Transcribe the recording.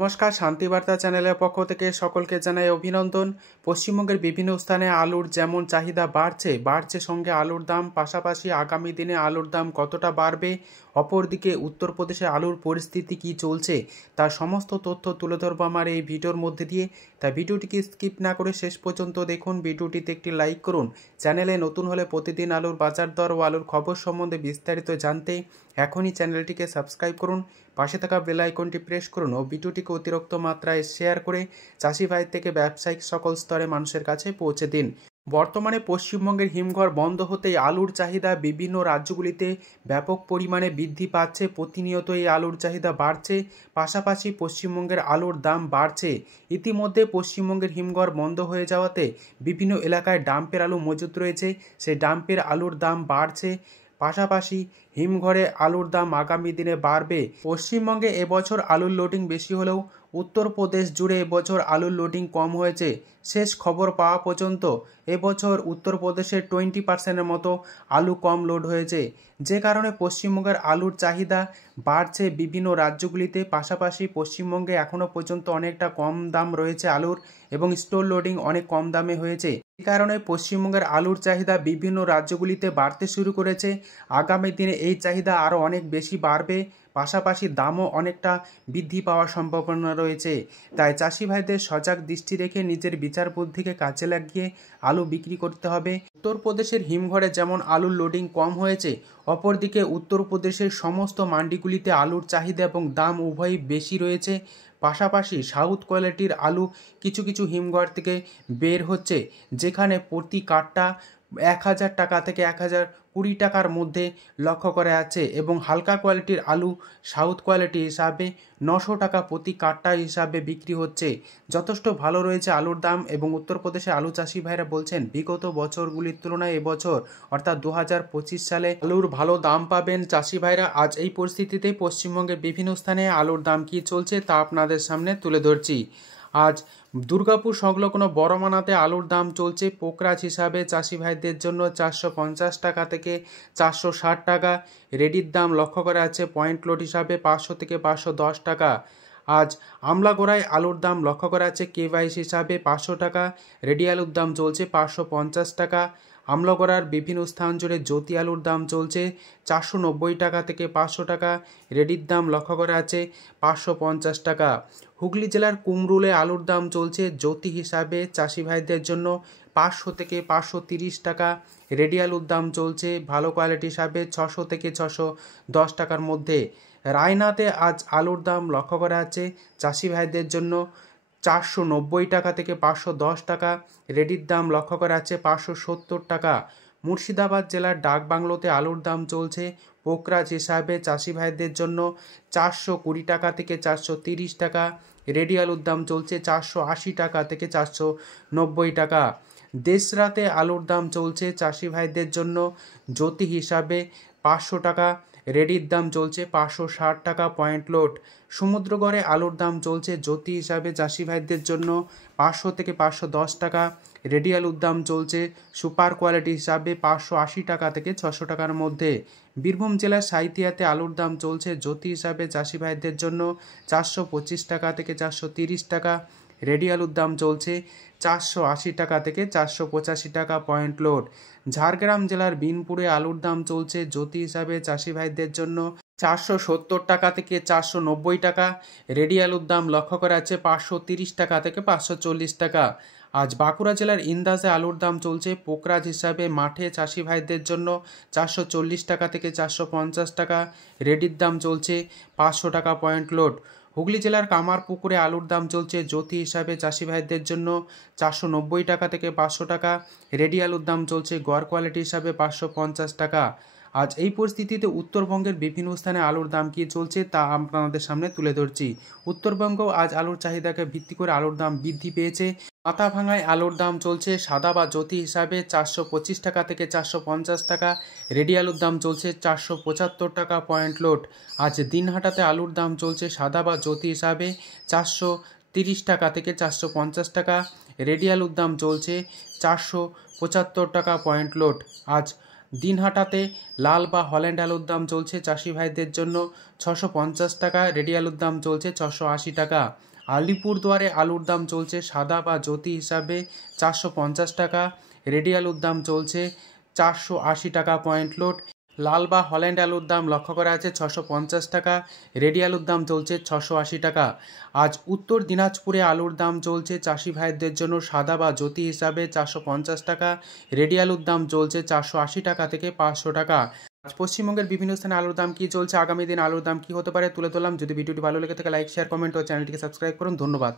নমস্কার, শান্তিবার্তা চ্যানেলের পক্ষ থেকে সকলকে জানাই অভিনন্দন। পশ্চিমবঙ্গের বিভিন্ন স্থানে আলুর যেমন চাহিদা বাড়ছে সঙ্গে আলুর দাম, পাশাপাশি আগামী দিনে আলুর দাম কতটা বাড়বে, অপরদিকে উত্তরপ্রদেশে আলুর পরিস্থিতি কি চলছে, তার সমস্ত তথ্য তুলে ধরবো আমার এই ভিডিওর মধ্যে দিয়ে। তাই ভিডিওটিকে স্কিপ না করে শেষ পর্যন্ত দেখুন, ভিডিওটিতে একটি লাইক করুন। চ্যানেলে নতুন হলে প্রতিদিন আলুর বাজার দর ও আলুর খবর সম্বন্ধে বিস্তারিত জানতে এখনই চ্যানেলটিকে সাবস্ক্রাইব করুন, পাশে থাকা বেল আইকনটি প্রেস করুন ও ভিডিওটিকে অতিরিক্ত মাত্রায় শেয়ার করে চাষি ভাই থেকে ব্যবসায়িক সকল স্তরে মানুষের কাছে পৌঁছে দিন। বর্তমানে পশ্চিমবঙ্গের হিমঘর বন্ধ হতেই আলুর চাহিদা বিভিন্ন রাজ্যগুলিতে ব্যাপক পরিমাণে বৃদ্ধি পাচ্ছে। প্রতিনিয়ত এই আলুর চাহিদা বাড়ছে, পাশাপাশি পশ্চিমবঙ্গের আলুর দাম বাড়ছে। ইতিমধ্যে পশ্চিমবঙ্গের হিমঘর বন্ধ হয়ে যাওয়াতে বিভিন্ন এলাকায় ডাম্পের আলু মজুত রয়েছে, সেই ডাম্পের আলুর দাম বাড়ছে। পাশাপাশি হিমঘরে আলুর দাম আগামী দিনে বাড়বে। পশ্চিমবঙ্গে এবছর আলুর লোডিং বেশি হলেও উত্তরপ্রদেশ জুড়ে এবছর আলুর লোডিং কম হয়েছে। শেষ খবর পাওয়া পর্যন্ত এবছর উত্তরপ্রদেশের 20% মতো আলু কম লোড হয়েছে, যে কারণে পশ্চিমবঙ্গের আলুর চাহিদা বাড়ছে বিভিন্ন রাজ্যগুলিতে। পাশাপাশি পশ্চিমবঙ্গে এখনও পর্যন্ত অনেকটা কম দাম রয়েছে আলুর, এবং স্টোর লোডিং অনেক কম দামে হয়েছে। এই কারণে পশ্চিমবঙ্গের আলুর চাহিদা বিভিন্ন রাজ্যগুলিতে বাড়তে শুরু করেছে। আগামী দিনে এই চাহিদা আরও অনেক বেশি বাড়বে, পাশাপাশি দামও অনেকটা বৃদ্ধি পাওয়ার সম্ভাবনা রয়েছে। তাই চাষি ভাইদের সজাগ দৃষ্টি রেখে নিজের বিচার বুদ্ধিকে কাজে লাগিয়ে আলু বিক্রি করতে হবে। উত্তরপ্রদেশের হিমঘরে যেমন আলুর লোডিং কম হয়েছে, অপরদিকে উত্তরপ্রদেশের সমস্ত মান্ডিগুলিতে আলুর চাহিদা এবং দাম উভয়ই বেশি রয়েছে। পাশাপাশি সাউথ কোয়ালিটির আলু কিছু কিছু হিমঘর থেকে বের হচ্ছে, যেখানে প্রতি কাঠটা 1000 টাকা থেকে 1020 টাকার মধ্যে লক্ষ্য করা যাচ্ছে, এবং হালকা কোয়ালিটির আলু সাউথ কোয়ালিটি হিসাবে 900 টাকা প্রতি কাঠটা হিসাবে বিক্রি হচ্ছে। যথেষ্ট ভালো রয়েছে আলুর দাম, এবং উত্তরপ্রদেশে আলু চাষি ভাইরা বলছেন বিগত বছরগুলির তুলনায় এবছর অর্থাৎ 2025 সালে আলুর ভালো দাম পাবেন চাষি ভাইরা। আজ এই পরিস্থিতিতে পশ্চিমবঙ্গের বিভিন্ন স্থানে আলুর দাম কী চলছে তা আপনাদের সামনে তুলে ধরছি। আজ দুর্গাপুর সংলগ্ন বড়মানাতে আলুর দাম চলছে পোকরাজ হিসাবে চাষি ভাইদের জন্য 450 টাকা থেকে 460 টাকা। রেডির দাম লক্ষ্য করা আছে পয়েন্ট লোড হিসাবে 500 থেকে 510 টাকা। আজ আমলাগোড়ায় আলুর দাম লক্ষ্য করা আছে কেভাইস হিসাবে 500 টাকা। রেডি আলুর দাম চলছে 550 টাকা। আমলাগড়ার বিভিন্ন স্থান জুড়ে জ্যোতি আলুর দাম চলছে 490 টাকা থেকে 500 টাকা। রেডির দাম লক্ষ্য করা আছে 550 টাকা। হুগলি জেলার কুমরুলে আলুর দাম চলছে জ্যোতি হিসাবে চাষি ভাইদের জন্য 500 থেকে 530 টাকা। রেডি আলুর দাম চলছে ভালো কোয়ালিটি হিসাবে 600 থেকে 610 টাকার মধ্যে। রায়নাতে আজ আলুর দাম লক্ষ্য করা আছে চাষি ভাইদের জন্য 490 টাকা থেকে 510 টাকা। রেডির দাম লক্ষ্য করা আছে 570 টাকা। মুর্শিদাবাদ জেলার ডাকবাংলোতে আলুর দাম চলছে পোকরাজ হিসাবে চাষি ভাইদের জন্য 420 টাকা থেকে 430 টাকা। রেডি আলুর দাম চলছে 480 টাকা থেকে 490 টাকা। দেশরাতে আলুর দাম চলছে চাষি ভাইদের জন্য জ্যোতি হিসাবে 500 টাকা। রেডির দাম চলছে 560 টাকা পয়েন্ট লোড। সমুদ্রগড়ে আলুর দাম চলছে জ্যোতি হিসাবে চাষি ভাইদের জন্য 500 থেকে 510 টাকা। রেডি আলুর দাম চলছে সুপার কোয়ালিটি হিসাবে 580 টাকা থেকে 600 টাকার মধ্যে। বীরভূম জেলার সাঁইথিয়াতে আলুর দাম চলছে জ্যোতি হিসাবে চাষি ভাইদের জন্য 425 টাকা থেকে 430 টাকা। রেডি আলুর দাম চলছে 480 টাকা থেকে 485 টাকা পয়েন্ট লোড। ঝাড়গ্রাম জেলার বিনপুরে আলুর দাম চলছে জ্যোতি হিসাবে চাষি ভাইদের জন্য 470 টাকা থেকে 490 টাকা। রেডি আলুর দাম লক্ষ্য করা আছে 530 টাকা থেকে 540 টাকা। আজ বাঁকুড়া জেলার ইন্দাসে আলুর দাম চলছে পোকরাজ হিসাবে মাঠে চাষি ভাইদের জন্য 440 টাকা থেকে 450 টাকা। রেডির দাম চলছে 500 টাকা পয়েন্ট লোড। হুগলি জেলার কামারপুকুরে আলুর দাম চলছে জ্যোতি হিসাবে চাষি ভাইদের জন্য 490 টাকা থেকে 500 টাকা। রেডি আলুর দাম চলছে গড় কোয়ালিটি হিসাবে 550 টাকা। আজ এই পরিস্থিতিতে উত্তরবঙ্গের বিভিন্ন স্থানে আলুর দাম কী চলছে তা আপনাদের সামনে তুলে ধরছি। উত্তরবঙ্গ আজ আলুর চাহিদাকে ভিত্তি করে আলুর দাম বৃদ্ধি পেয়েছে। মাথাভাঙায় আলুর দাম চলছে সাদা বা জ্যোতি হিসাবে 425 টাকা থেকে 450 টাকা। রেডি আলুর দাম চলছে 475 টাকা পয়েন্ট লোড। আজ দিনহাটাতে আলুর দাম চলছে সাদা বা জ্যোতি হিসাবে 430 টাকা থেকে 450 টাকা। রেডি আলুর দাম চলছে 475 টাকা পয়েন্ট লোড। আজ দিনহাটাতে লাল বা হল্যান্ড আলুর দাম চলছে চাষি ভাইদের জন্য 650 টাকা, রেডি আলুর দাম চলছে 680 টাকা। আলিপুরদুয়ারে আলুর দাম চলছে সাদা বা জ্যোতি হিসাবে 450 টাকা, রেডি আলুর দাম চলছে 480 টাকা পয়েন্ট লোড। লাল বা হল্যান্ড আলুর দাম লক্ষ্য করা আছে 650 টাকা, রেডি আলুর দাম চলছে 680 টাকা। আজ উত্তর দিনাজপুরে আলুর দাম চলছে চাষি ভাইদের জন্য সাদা বা জ্যোতি হিসাবে 450 টাকা, রেডি আলুর দাম চলছে 480 টাকা থেকে 500 টাকা। আজ পশ্চিমবঙ্গের বিভিন্ন স্থানে আলুর দাম কী চলছে, আগামী দিন আলুর দাম কী হতে পারে তুলে ধরলাম। যদি ভিডিওটি ভালো লেগে থাকে লাইক শেয়ার কমেন্ট ও চ্যানেলটিকে সাবস্ক্রাইব করুন। ধন্যবাদ।